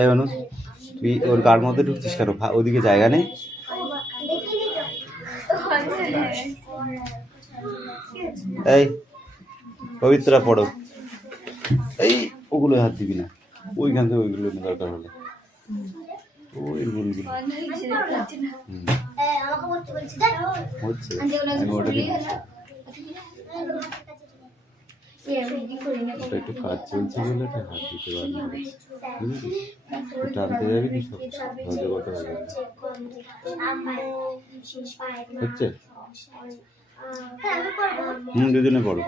এই অনু, তুই ওর গার মধ্যে ঢুকছিস কেন? ওদিকে জায়গা নেই। এই পবিত্রা পড়ো। এই ওগুলো হাত দিবি না, ওইখান থেকে ওইগুলো দরকার হলে ওই গুলগুলো হচ্ছে। একটু কাজ চলছে বলে হাত দিতে পারবি, টানতে যাবি কি সব হজে কত হয়ে হচ্ছে। দুজনে পড়ো।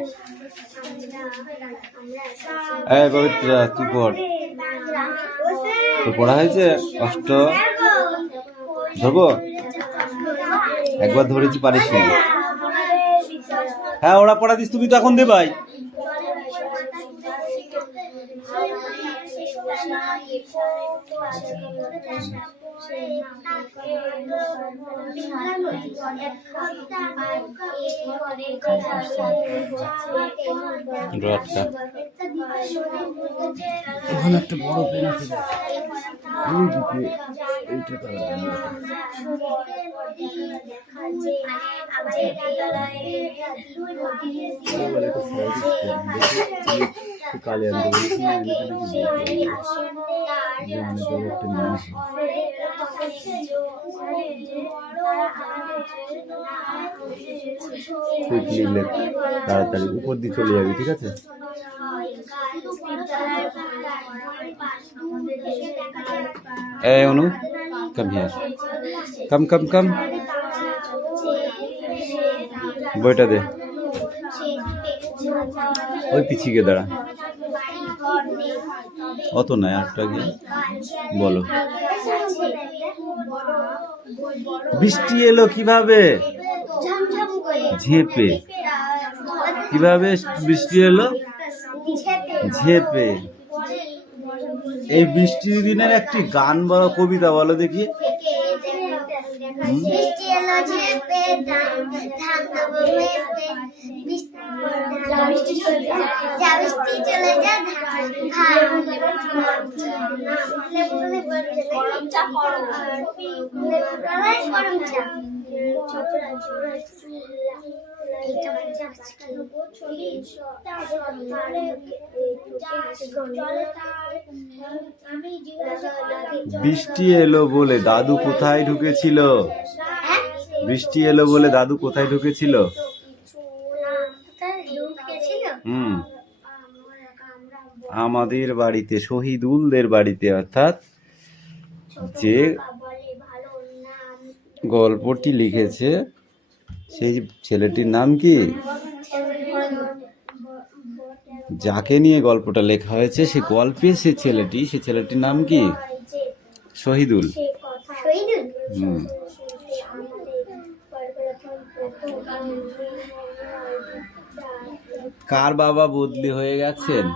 এই পবিত্রা তুই পড়, তোর পড়া হয়েছে? অষ্ট ধরবো, একবার ধরেছি পারিস নি। হ্যাঁ ওরা পড়া দিস, তুমি তো এখন দে ভাই। ওখানে একটা বড় পেন আছে, কালে তাড়াতাড়ি উপর দিয়ে চলে যাবি, ঠিক আছে? এই অনু, কাম হিয়ার, কাম কাম কাম, বইটা দে, ওই পিছিয়ে দাঁড়া। অত নয়, আটটা গিয়ে বলো। বৃষ্টি এলো কিভাবে? ঝেপে। কিভাবে বৃষ্টি এলো? ঝেপে। এই বৃষ্টির দিনের একটি গান বলো, কবিতা বলো দেখি। বৃষ্টি এলো বলে দাদু কোথায় ঢুকেছিল? বৃষ্টি এলো বলে দাদু কোথায় ঢুকেছিল? আমাদের বাড়িতে, শহীদুলদের বাড়িতে। অর্থাৎ যে গল্পটি লিখেছে সেই ছেলেটির নাম কি? যাকে নিয়ে গল্পটা লেখা হয়েছে সে গল্পে সে ছেলেটির নাম কি? শহীদুল। কার বাবা বদলি হয়ে গেছেন?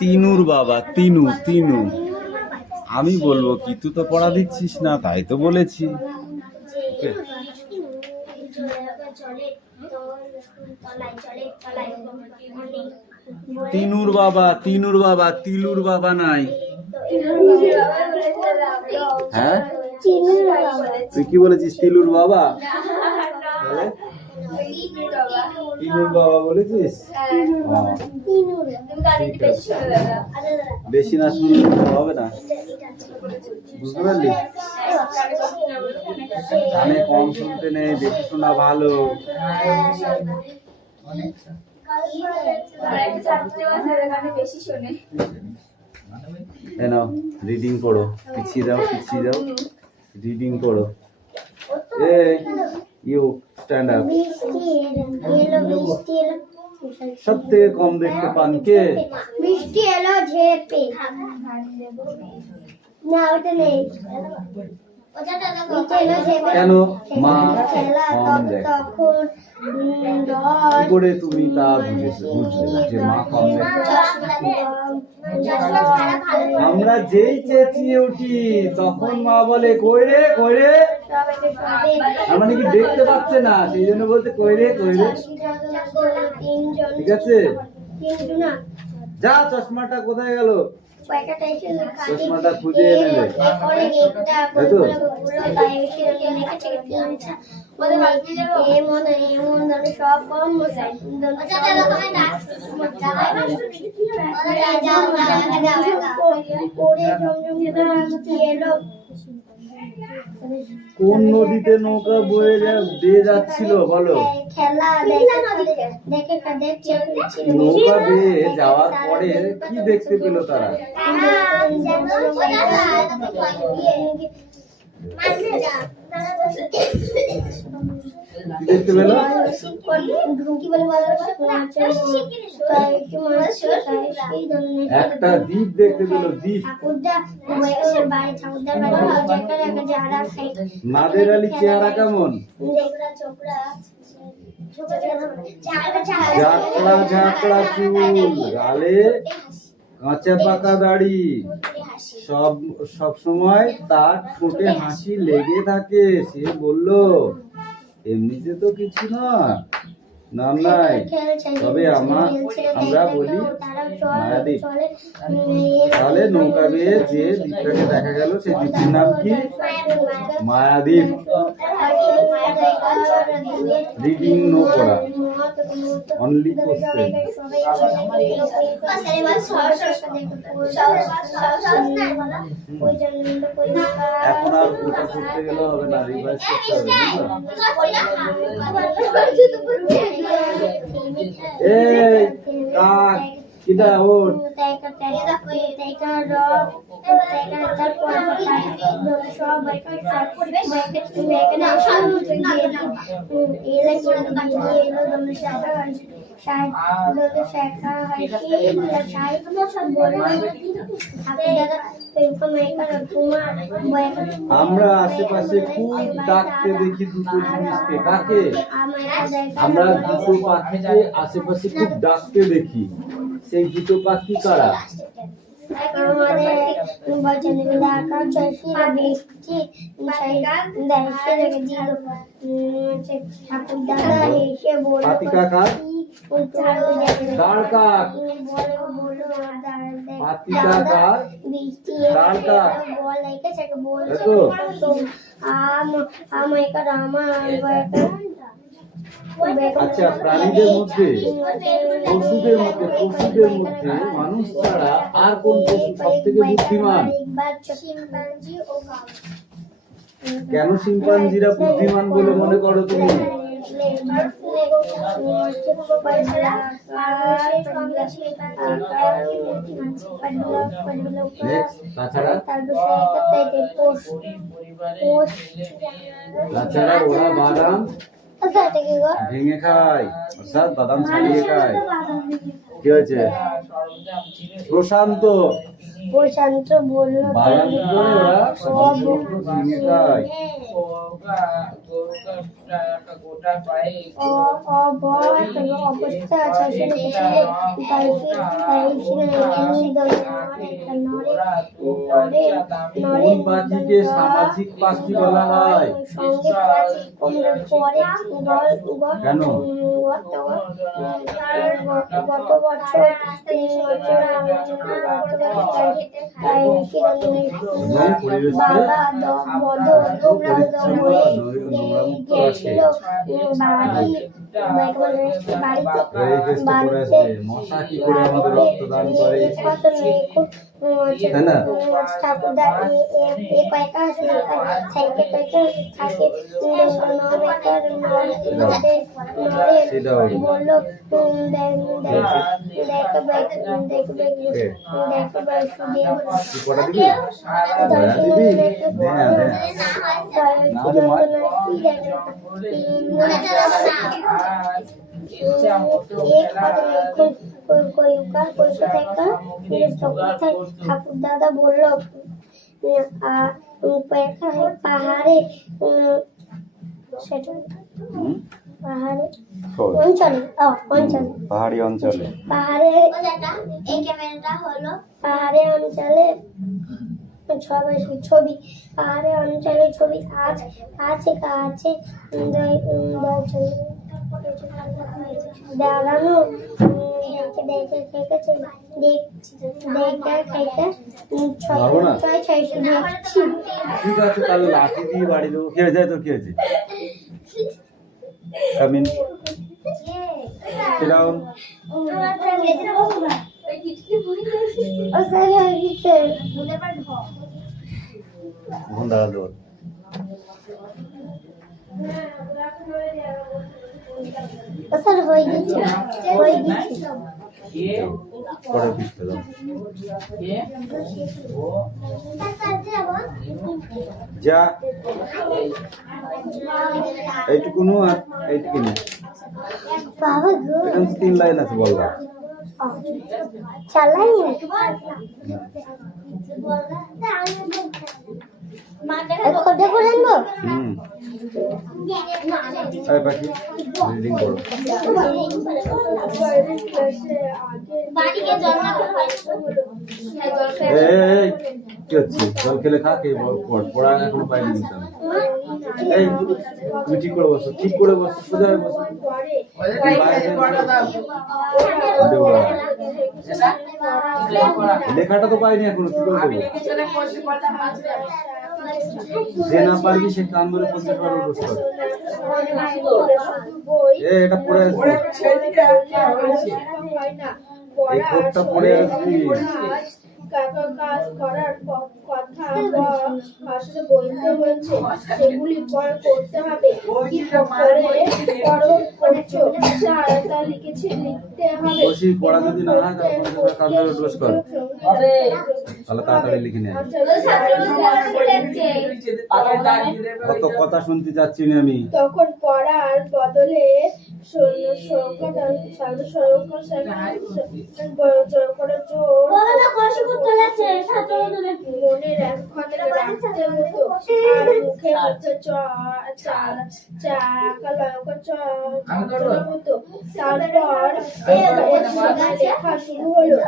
তিনুর বাবা। তিনু। তিনু। আমি বলবো কি, তুই তো পড়া দিচ্ছিস না, তাই তো বলেছি। তিনুর বাবা। তিনুর বাবা, তিলুর বাবা নাই। হ্যাঁ তুই কি বলেছিস? তিলুর বাবা। তিনুর বাবা বলেছিস? বেশি না শুনলে হবে না, বুঝতে পারলি? কানে কম শুনতে নেই, বেশি শোনা ভালো। রিডিং পড়ো। পিছিয়ে যাও, পিছিয়ে যাও, রিডিং পড়ো। You stand up. সব থেকে কম দেখতে পান কে? বৃষ্টি এলো ঝেপে। না ওটা নেই। কেন মা কম দেখে? তখন কি করে তুমি তা বুঝলে যে মা কম দেখে? আমরা যেই চেঁচিয়ে উঠি তখন মা বলে কই রে কই রে, তার মানে কি দেখতে পাচ্ছে না, সেই জন্য বলতে কই রে কই রে। ঠিক আছে, যা চশমাটা কোথায় গেল, চশমাটা খুঁজে এনে দে। তাই তো? কোন নদীতে নৌকা বয়ে দিয়ে যাচ্ছিল বলো? নৌকা বেয়ে যাওয়ার পরে কি দেখতে পেল তারা? দেখতে পেল একটা দ্বীপ দেখতে পেল, দ্বীপ। নাদের আলী চেহারা কেমন? ঝাঁকড়া ঝাঁকড়া চুল, গালে কাঁচা পাকা দাড়ি, সব সময় তার ঠোঁটে হাসি লেগে থাকে। সে বলল এমনিতে তো কিছু নাম নাই, তবে আমরা বলি মায়াদ্বীপ। তাহলে নৌকা বেয়ে যে দ্বীপটাকে দেখা গেল সেই দ্বীপটির নাম কি? মায়াদ্বীপ। রিডিং নো পড়া, অনলি কোশ্চেন। এখন আর ওটা করতে গেলে হবে না, রিভাইজ করতে হবে। এই কাক কিদা ওঠ, আমরা আশেপাশে খুব ডাকতে দেখি দুটো জিনিসকে। কাকে? আমরা দুটো পাখিকে আশেপাশে খুব ডাকতে দেখি। সেই দুটো পাখি কারা? আচ্ছা, প্রাণীদের মধ্যে পশুদের মধ্যে মানুষ ছাড়া আর কোন পশু সব থেকে বুদ্ধিমান? কেন শিম্পাঞ্জিরা বুদ্ধিমান বলে মনে করো তুমি? তাছাড়া ওরা বাদাম ভেঙে খায়, অর্থাৎ বাদাম ছাড়িয়ে খায়। কি হয়েছে? প্রশান্ত বলল বাদাম ভেঙে খায়। কোন পাখিকে সামাজিক পাখি বলা হয়? কেন? গত বছর মশা কি করে আমাদের রক্তদান করে? ঠাকুর দাদা বললো পাহাড়ে সেটা পাহাড়ে কই? অঞ্চলে অঞ্চলে পাহাড়ি অঞ্চলে। পাহাড়ে এই ক্যামেরাটা হলো পাহাড়ে অঞ্চলে ছবি পাহাড়ে অঞ্চলে ছবি আছে আছে আছে দাঁড়ানো দেখে দেখেছে পারবো না? দেখছি ঠিক আছে তাহলে লাঠি দিয়ে বাড়ি দেবো। কি হয়েছে তোর, কি হয়েছে? Come in, sit down. এখন দাঁড়া দেবো। স্যার হয়ে গেছে হয়ে গেছে পরে পিছতে দাও। যা এইটুকুনো আর এইটুকুনি, বাবা গো এখানে 3 লাইন আছে বলবা। চালাই খোদে করে আনবো আরে পাখি রিডিং করো। এই কি হচ্ছে? জল খেলে খা, খেয়ে পড়া এখনো পাইনি কিন্তু আমি। এই তুমি ঠিক করে বসো, ঠিক করে বসো, সোজা হয়ে বসো। লেখাটা তো পাইনি এখনো, কি করে দেবো? যে না পারবি সে কান ধরে 50 বার বসতে হবে। এটা পড়ে আসবি, এই কোডটা পড়ে আসবি। কাজ করার কথা আসলে বলতে হয়েছে, সেগুলি পরে করতে হবে। কি করে করছো তা লিখেছি, লিখতে হবে। বসি পড়া যদি না হয় তাহলে 50 বার কান ধরে ডোজ কর, তাহলে তাড়াতাড়ি লিখে নে। কত কথা শুনতে চাচ্ছি না আমি। তখন পড়ার বদলে মনের একখানে রাখতে হতো, আর মুখে হতো হতো। তারপর লেখা শুরু হলো।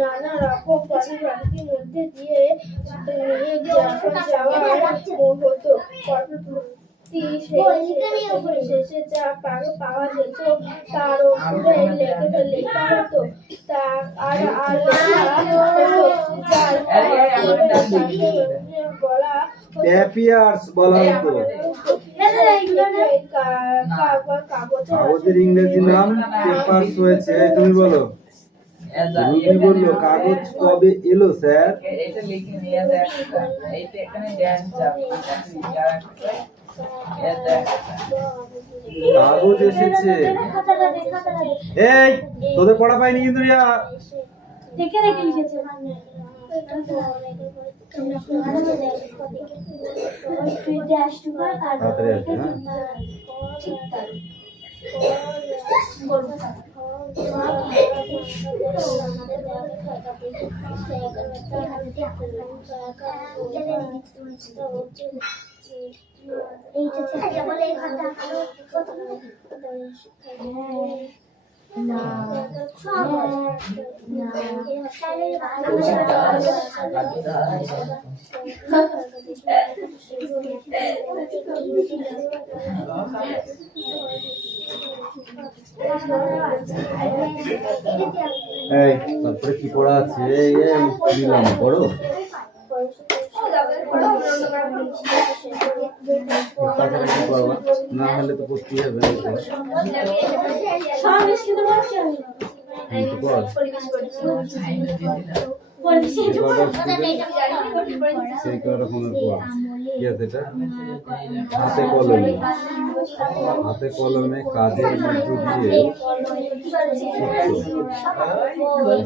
নানা রকম পরিস্থিতির মধ্যে দিয়ে যাওয়ার হতো। শেষে যা পাওয়া যেত তার উপরে লেখা হতো, তা আর বলা পেপিয়ার্স বলা হতো। কাগজের ইংরেজি নাম পেপারস হয়েছে। তুমি বলো। রুবি বললো কাগজ কবে এলো স্যার? এটা লিখে নিয়ে দেখ, এইটা এখানে ড্যান্স কাগজ এসেছে। এই তোদের পড়া পাইনি কিন্তু রিয়া। দেখে দেখে লিখেছে তাড়াতাড়ি আসবে, হ্যাঁ? এই তারপরে কি পড়া আছে? এই নিলাম পড়ো। তাছাড়া কি করবা? না হলে তো পড়তেই হবে। সেই রকমের পড়া কি আছে এটা? হাতে কলমে, হাতে কলমে কাজের মধ্য দিয়ে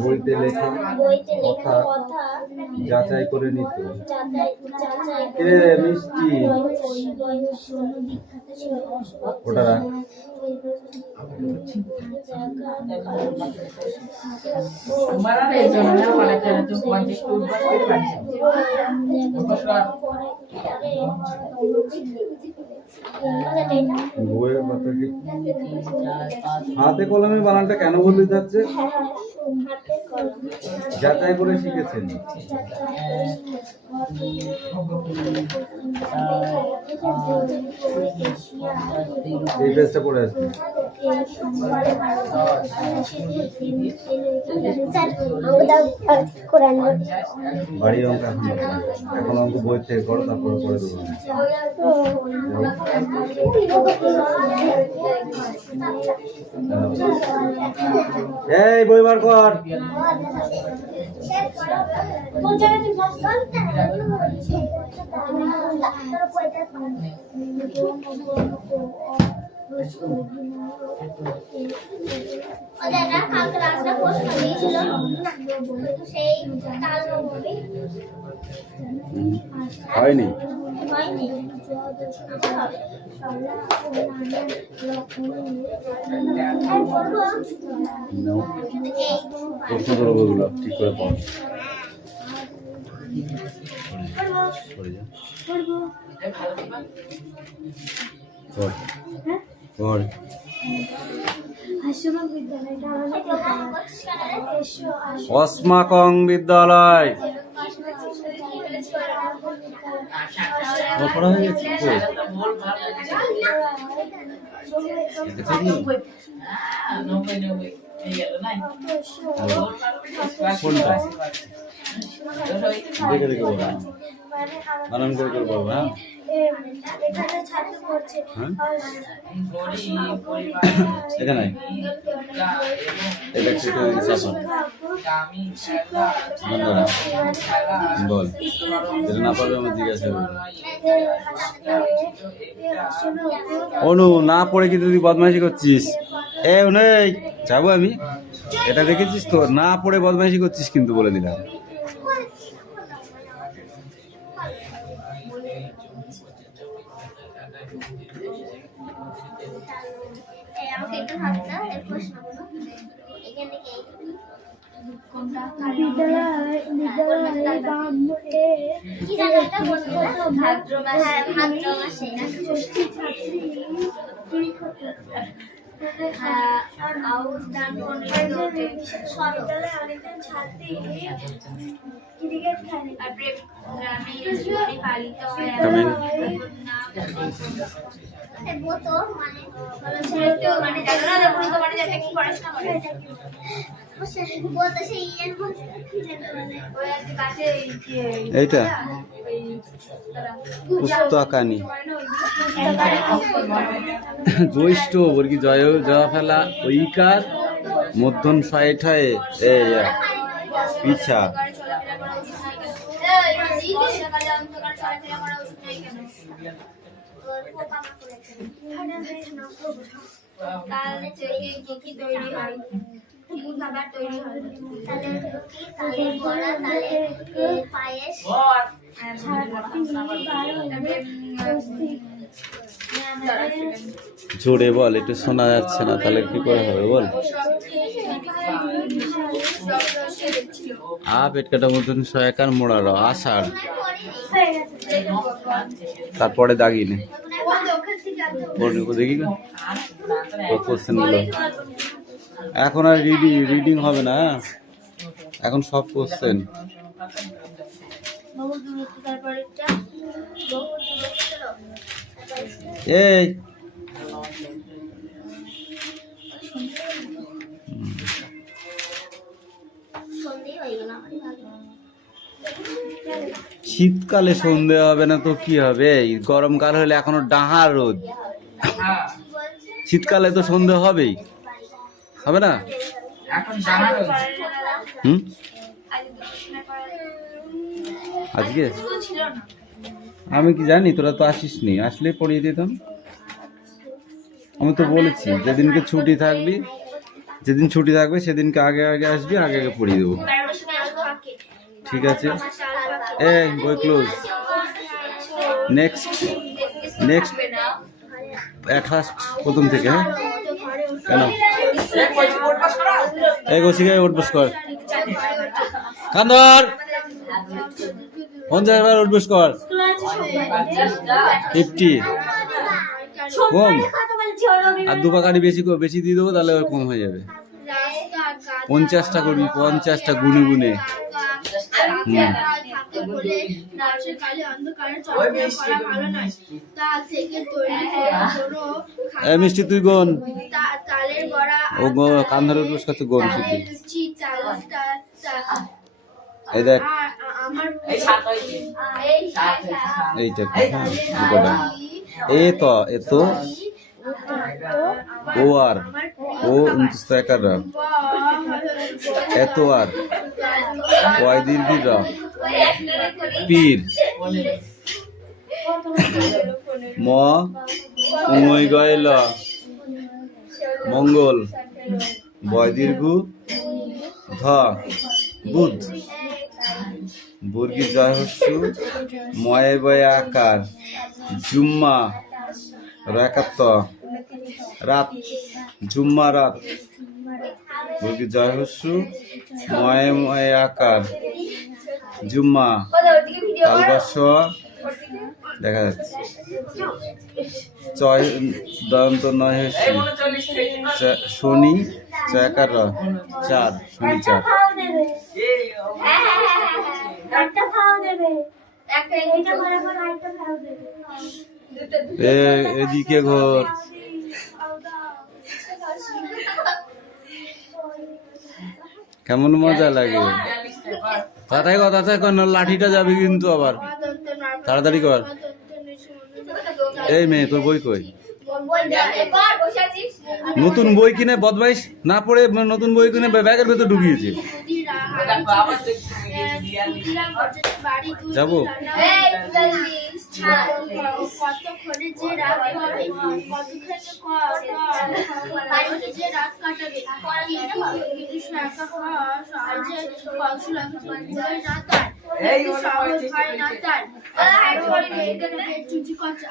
বইতে লেখা কথা যাচাই করে নিত। কে মিষ্টি ওটা Kemarin ada zona pada cara tu kunci tu বইয়ের কথা কি হাতে কলমে বানানটা কেন বলতে যাচ্ছে? যাচাই করে শিখেছেন। এই পেজটা পড়ে আসবে। বাড়ির অঙ্ক এখন অঙ্ক বই থেকে করো, তারপরে করে দেবো। এই বই বার কর। হয়নি? প্রশ্ন করো বইগুলো ঠিক করে পড়। অস্মাকং বিদ্যালয় পড়া হয়ে গেছে। দেখে দেখে বলবো, বানান করে করে বলবো। হ্যাঁ এখানে বল, যেটা না পারবে আমার জিজ্ঞাসা করবে। অনু না পড়ে কিন্তু তুই বদমাইশি করছিস। এ অনু যাবো আমি, এটা দেখেছিস তো, না পড়ে বদমাইশি করছিস কিন্তু, বলে দিলাম। ভাদ্র মাসে ক্রিকেট খেলে আর গ্রামে পালিত হয়। এইটা পুস্তকানি জ্যৈষ্ঠ বর্গী জয় জয়া ফেলা ঐকার মধ্যম সাইড হয় পিছা জোরে বল, একটু শোনা যাচ্ছে না, তাহলে কি করে হবে বল। পেট কাটা মতন সহায়কার মোড়ার আষাঢ়, তারপরে দাগি নে দেখি কোশ্চেন গুলো। এখন আর রিডিং হবে না, এখন সব কোশ্চেন। এই শীতকালে সন্ধে হবে না তো কি হবে? গরমকাল হলে এখনো ডাহা রোদ, শীতকালে তো সন্ধে হবেই, হবে না? আজকে আমি কি জানি, তোরা তো আসিসনি, আসলে পড়িয়ে দিতাম। আমি তো বলেছি যেদিনকে ছুটি থাকবি, যেদিন ছুটি থাকবে সেদিনকে আগে আগে আসবি, আগে আগে পড়িয়ে দেবো, ঠিক আছে? এই বই ক্লোজ। নেক্সট অ্যাট ফার্স্ট প্রথম থেকে, হ্যাঁ। কেন এই কৌশিকে উঠবস কর কান্দর 50 বার উঠবস কর 50 কম আর 2 পাকারি বেশি দিয়ে দেবো তাহলে ওর কম হয়ে যাবে 50টা করবি 50টা গুনে গুনে মিষ্টি তুই গোন ও কান ধরে উঠবস কর তুই গোন শুধু এই দেখ এইটা এ তো ও আর ও মুস্তাকার এত আর ওয়াই দীর্ঘ পীর ম উময় গয়ল মঙ্গল বয় দীর্ঘ ধ বুধ বর্গী জয় হস্যু ময় বয় আকার জুম্মা রাকাত রাত জুম্মা রাত বর্গী জয় হস্যু ময় ময় আকার জুম্মা কালবাস দেখা যাচ্ছে চয় দন্ত নয় হস্যু শনি চয়াকার চাঁদ শনি চাঁদ এদিকে ঘর কেমন মজা লাগে তাড়াতাড়ি কর তাড়াতাড়ি কর লাঠিটা যাবে কিন্তু আবার তাড়াতাড়ি কর এই মেয়ে তোর বই কই নতুন বই কিনে বদমাইশ না পড়ে নতুন বই কিনে ব্যাগের ভেতর ঢুকিয়েছে যাবো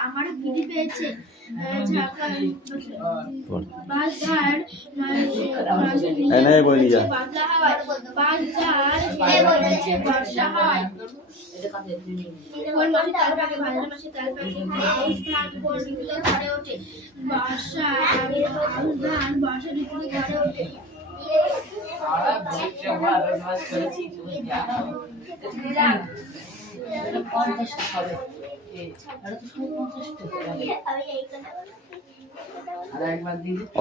আমার গিরি পেয়েছে বর্ষা হয় কোন মাসে তাল পাকে ভাদ্র মাসে তাল পাকে ধান কোন ঋতুতে ঘরে ওঠে ধান বর্ষা ঋতুতে ঘরে ওঠে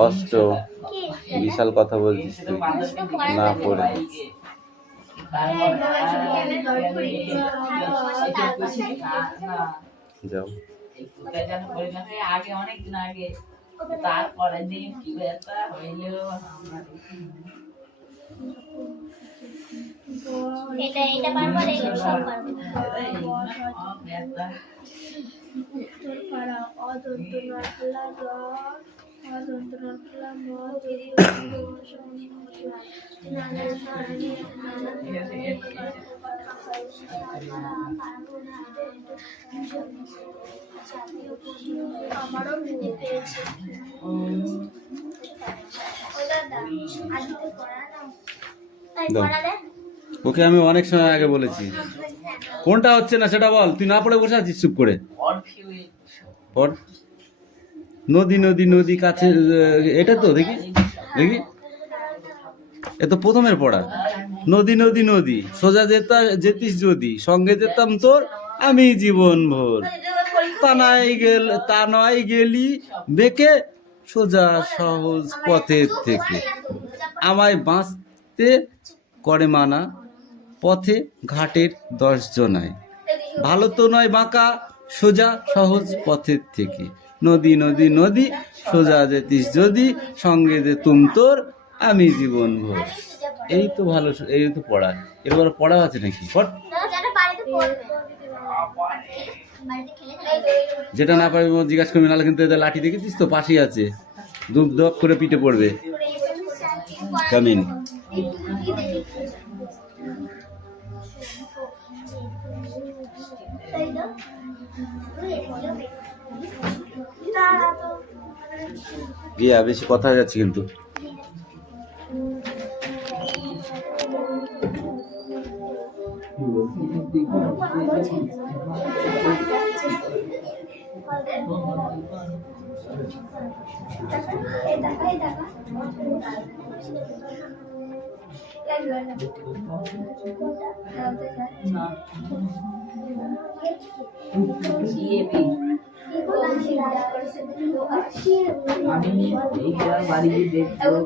অষ্ট বিশাল কথা বলছিস তুই না পড়ে যাও আগে অনেকদিন আগে তারপরে দিন কি ব্যথা হইল এটা পারবো না এগুলো সব পারবো উত্তর পাড়া অদন্ত নকলা অদন্ত নকলা আমারও বুদ্ধি পেয়েছে ওকে আমি অনেক সময় আগে বলেছি কোনটা হচ্ছে না সেটা বল তুই না পড়ে বসে আছিস চুপ করে পড় নদী নদী নদী কাছে এটা তো দেখি দেখি এ তো প্রথমের পড়া নদী নদী নদী সোজা যেতিস যদি সঙ্গে যেতাম তোর আমি জীবন ভোর তা নয় গেলি বেঁকে সোজা সহজ পথের থেকে আমায় বাঁচতে করে মানা পথে ঘাটের 10 জনায় ভালো তো নয় বাঁকা সোজা সহজ পথের থেকে নদী নদী নদী সোজা যেতিস যদি সঙ্গে যেতুম তোর আমি জীবন ভোর এই তো ভালো এই তো পড়া এরপর পড়া আছে নাকি পড় যেটা না পারবি জিজ্ঞাসা করবি নাহলে কিন্তু এদের লাঠি দেখেছিস তো পাশেই আছে দুপ দুপ করে পিঠে পড়বে কামিন গিয়া বেশি কথা হয়ে যাচ্ছে কিন্তু। আমি এইটা বাড়ি গিয়ে দেখবো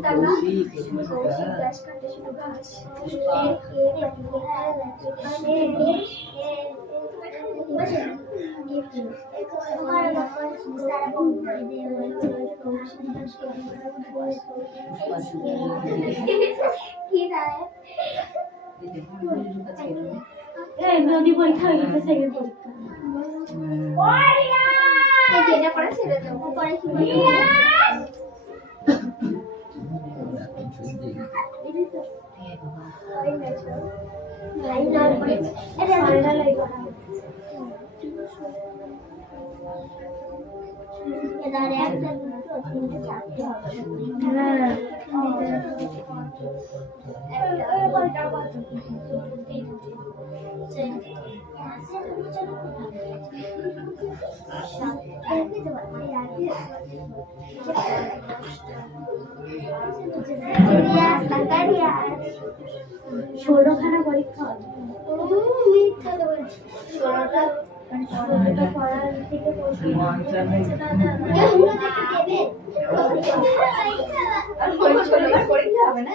কৌশিক নদী পরীক্ষা হয়ে গেছে, সেকেন্ড পরীক্ষা যেটা করে সেটা দেবো পরে কি ষোলোখানা পরীক্ষা পড়ার থেকে পরীক্ষা হবে না।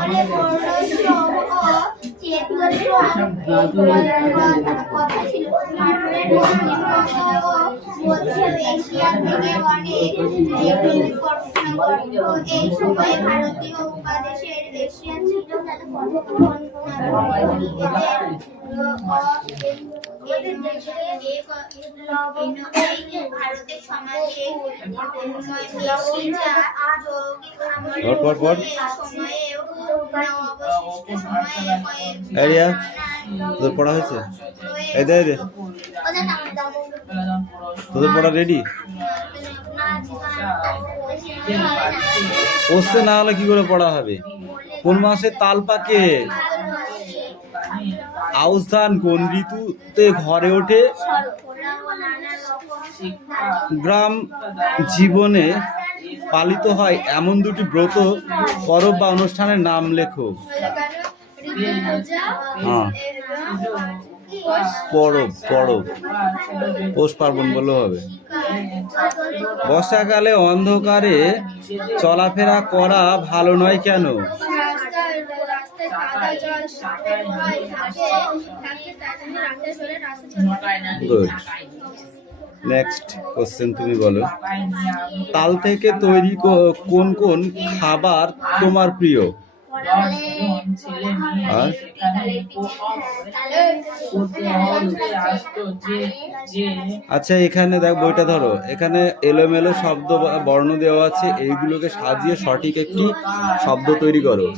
অনেক কথা ছিল এশিয়া থেকে অনেক এই সময় ভারতীয় উপদেশের এশিয়া ছিল ভারতের সমাজে তোদের পড়া হয়েছে? এই দে দে, তোদের পড়া রেডি? বসতে না হলে কি করে পড়া হবে? কোন মাসে তাল পাকে? আউশ ধান কোন ঋতুতে ঘরে ওঠে? গ্রাম জীবনে পালিত হয় এমন দুটি ব্রত, পরব বা অনুষ্ঠানের নাম লেখো। হ্যাঁ, পরব পরব পৌষ পার্বণ বললেও হবে। বর্ষাকালে অন্ধকারে চলাফেরা করা ভালো নয় কেন? গুড। নেক্সট কোশ্চেন তুমি বলো। তাল থেকে তৈরি কোন কোন খাবার তোমার প্রিয়? আচ্ছা, এখানে দেখ, বইটা ধরো, এখানে এলোমেলো শব্দ বর্ণ দেওয়া আছে, এইগুলোকে সাজিয়ে সঠিক একটি শব্দ তৈরি করো।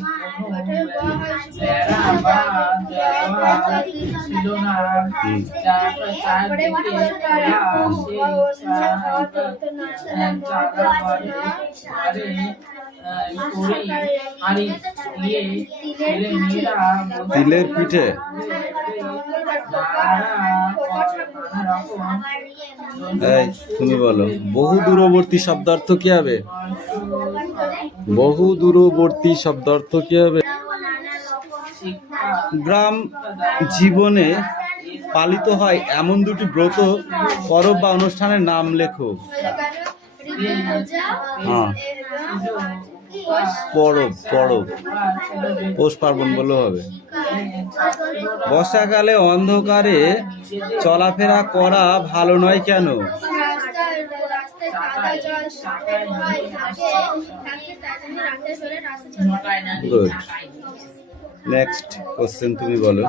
তিলের পিঠে। এই তুমি বলো, বহু দূরবর্তী শব্দার্থ কি হবে? বহু দূরবর্তী শব্দার্থ কি হবে? গ্রাম জীবনে পালিত হয় এমন দুটি ব্রত, পরব বা অনুষ্ঠানের নাম লেখো। হ্যাঁ, পরব পরব, পৌষ পার্বণ বললেও হবে। বর্ষাকালে অন্ধকারে চলাফেরা করা ভালো নয় কেন? রাস্তায় কাদা জল হয় থাকে তার জন্য রাস্তায় চলে রাস্তা গুড। নেক্সট কোশ্চেন তুমি বলো।